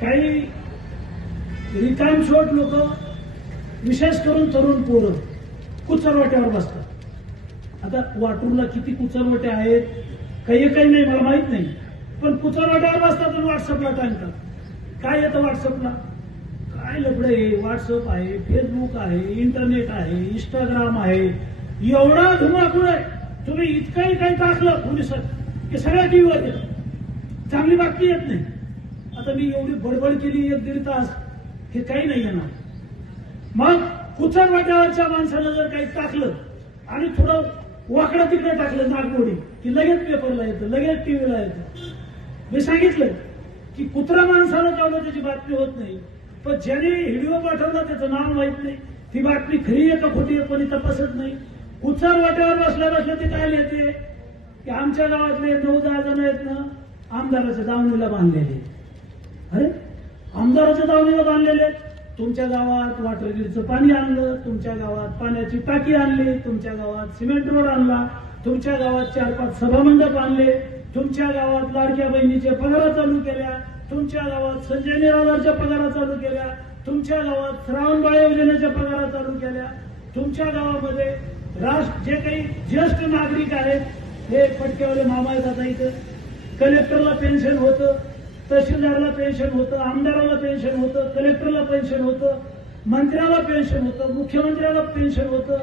काही रिकामशोट लोक विशेष करून तरुण पोरं कुचरवट्यावर बसतात. आता वाटूरला किती कुचरवटे आहेत काही काही नाही मला माहीत नाही. पण कुचरवट्यावर बसतात आणि व्हॉट्सअपला टाकतात. काय येतं व्हॉट्सअपला? काय लफडं आहे? व्हॉट्सअप आहे फेसबुक आहे इंटरनेट आहे इंस्टाग्राम आहे. एवढा धुमाकूळ आहे. तुम्ही इतकंही काही टाकलं पोलिसात की सगळ्या टीव्हीवर येतं चांगली बातमी येत नाही. आता मी एवढी बडबड केली एक दीड तास हे काही नाही येणार. मग कुचर वाट्यावरच्या माणसानं जर काही टाकलं आणि थोडं वाकडं तिकडे टाकलं नागमोडी की लगेच पेपरला येतं लगेच टीव्हीला येतं. मी सांगितलं की कुत्रा माणसाला कावलं त्याची बातमी होत नाही पण ज्याने व्हिडिओ पाठवला त्याचं नाव माहीत नाही. ती बातमी खरी आहे का खोटी आहे कोणी तपासत नाही. कुचर वाट्यावर बसल्या बसल्या ते काय लिहिते? की आमच्या गावातले नऊ दहा जण आहेत ना आमदाराच्या दावणीला बांधलेले. आहेत. अरे आमदाराच्या दावणीला बांधलेले आहेत. तुमच्या गावात वॉटर ग्रीडचं पाणी आणलं तुमच्या गावात पाण्याची टाकी आणली तुमच्या गावात सिमेंट रोड आणला तुमच्या गावात चार पाच सभामंडप आणले तुमच्या गावात लाडक्या बहिणीच्या पगारा चालू केल्या तुमच्या गावात संजय निराधारच्या पगारा चालू केल्या तुमच्या गावात श्रावणबाळ योजनेच्या पगारा चालू केल्या तुमच्या गावामध्ये राष्ट्र जे काही ज्येष्ठ नागरिक आहेत हे पटकेवाले मामा येतात इथं कलेक्टरला पेन्शन होतं तहसीलदारला पेन्शन होतं आमदाराला पेन्शन होतं कलेक्टरला पेन्शन होतं मंत्र्याला पेन्शन होतं मुख्यमंत्र्याला पेन्शन होतं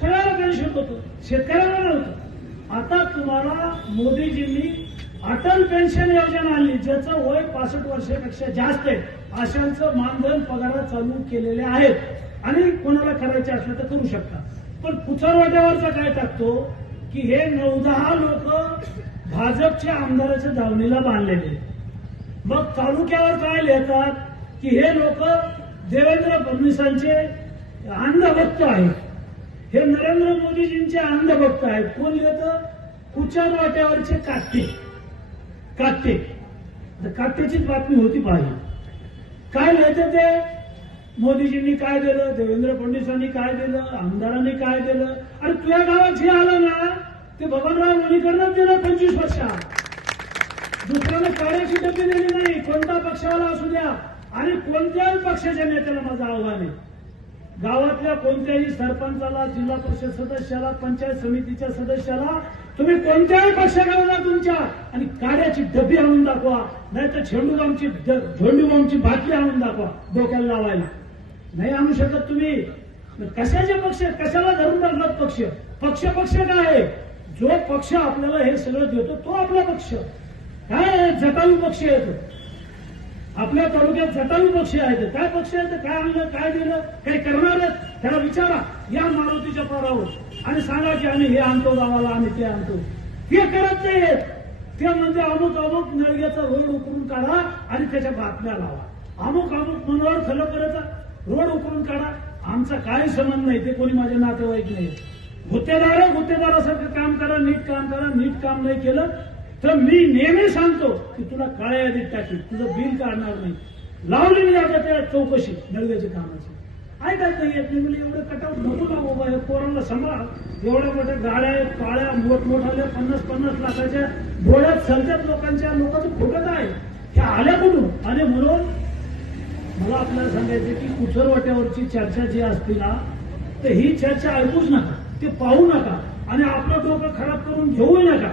सगळ्याला पेन्शन होतं शेतकऱ्याला नव्हतं आता तुम्हाला मोदीजींनी अटल पेन्शन योजना आणली ज्याचं वय पासष्ट वर्षापेक्षा जास्त आहे. अशांचं मानधन पगारात चालू केलेले आहेत. आणि कोणाला करायचे असलं तर करू शकता. पण कुचरवाट्यावरचा काय टाकतो? की हे नऊ दहा लोक भाजपच्या आमदाराच्या धावणीला बांधलेले आहेत. मग तालुक्यावर काय लिहितात की हे लोक देवेंद्र फडणवीसांचे अंधभक्त आहेत. हे नरेंद्र मोदीजींचे अंधभक्त आहेत. कोण लिहितं? कुचार वाट्यावरचे काटे काटे आता काट्याचीच बातमी होती पाहिजे काय लिहितं ते? मोदीजींनी काय दिलं? देवेंद्र फडणवीसांनी काय दिलं? आमदारांनी काय दिलं? अरे तुझ्या गावात जे आलं ना ते बबनराव लोणीकरनंच दिलं पंचवीस वर्षात. दुसऱ्याला काळ्याची डबी दिली नाही पक्षाला असू द्या आणि कोणत्याही पक्षाच्या नेत्याला माझं आव्हान आहे. गावातल्या कोणत्याही सरपंचाला जिल्हा परिषद सदस्याला पंचायत समितीच्या सदस्याला तुम्ही कोणत्याही पक्षाकडे जा तुमच्या आणि काड्याची डबी आणून दाखवा. नाही तर झेंडूबामची झेंडूबामची बाटली आणून दाखवा डोक्याला लावायला. नाही आणू शकत तुम्ही. कशाचे पक्ष कशाला धरून टाकलात पक्ष? पक्ष पक्ष काय? आहे जो पक्ष आपल्याला हे सगळं देतो तो आपला पक्ष. काय जटायू पक्ष येतो आपल्या तालुक्यात जटायू पक्ष आहेत. काय पक्ष आहेत? काय आणलं? काय दिलं? काय करणार आहेत? त्याला विचारा. या मारुतीच्या पोरावर. आणि सांगा की आम्ही हे आणतो गावाला आम्ही ते आणतो. हे करत नाहीत ते म्हणजे अमुक अमुक नळग्याचा रोड उकरून काढा आणि त्याच्या बातम्या लावा. अमुक अमुक मनोहर खलपऱ्याचा रोड उकरून काढा. आमचा काही संबंध नाही. ते कोणी माझे नातेवाईक नाही. गुत्तेदार गुत्तेदारासारखं काम करा नीट काम करा. नीट काम नाही केलं तर मी नेहमी सांगतो की तुला काळ्या यादीत टाकी तुझं बिल काढणार नाही. लावली मी आता त्या चौकशी नळव्याच्या कामाची. ऐकत नाही येत नाही. म्हणजे एवढं कटाव नको ना बाबा? हे पोरांना सांभाळ. एवढ्या मोठ्या गाड्या आहेत काळ्या मोठमोठाल्या पन्नास पन्नास लाखाच्या डोळ्यात सलत्यात लोकांच्या लोकांचं फुटत आहे. हे आल्या कुठून? आणि म्हणून? मला आपल्याला सांगायचं की कुचरवाट्यावरची चर्चा जी असते ना तर ही चर्चा ऐकूच नका. ते पाहू नका. आणि आपलं डोकं खराब करून घेऊ नका.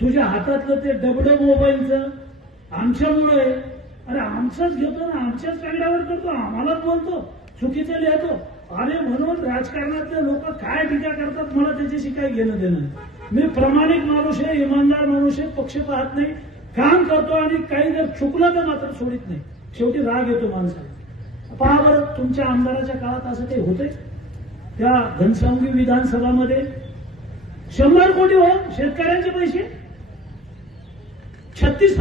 तुझ्या हातातलं ते डबडं मोबाईलचं आमच्यामुळे अरे आमचंच घेतो ना आमच्याच कागदावर करतो आम्हालाच बोलतो चुकीचं लिहितो. अरे म्हणून राजकारणातले लोक काय टीका करतात मला त्याच्याशी काही घेणं देणं मी प्रामाणिक माणूस आहे इमानदार माणूस आहे पक्ष पाहत नाही काम करतो आणि काही जर चुकलं तर मात्र सोडित नाही. शेवटी राग येतो माणसाला. पहा बरं तुमच्या आमदाराच्या काळात असं काही होतंय? त्या घनसावंगी विधानसभामध्ये शंभर कोटी हो शेतकऱ्यांचे पैसे छत्तीस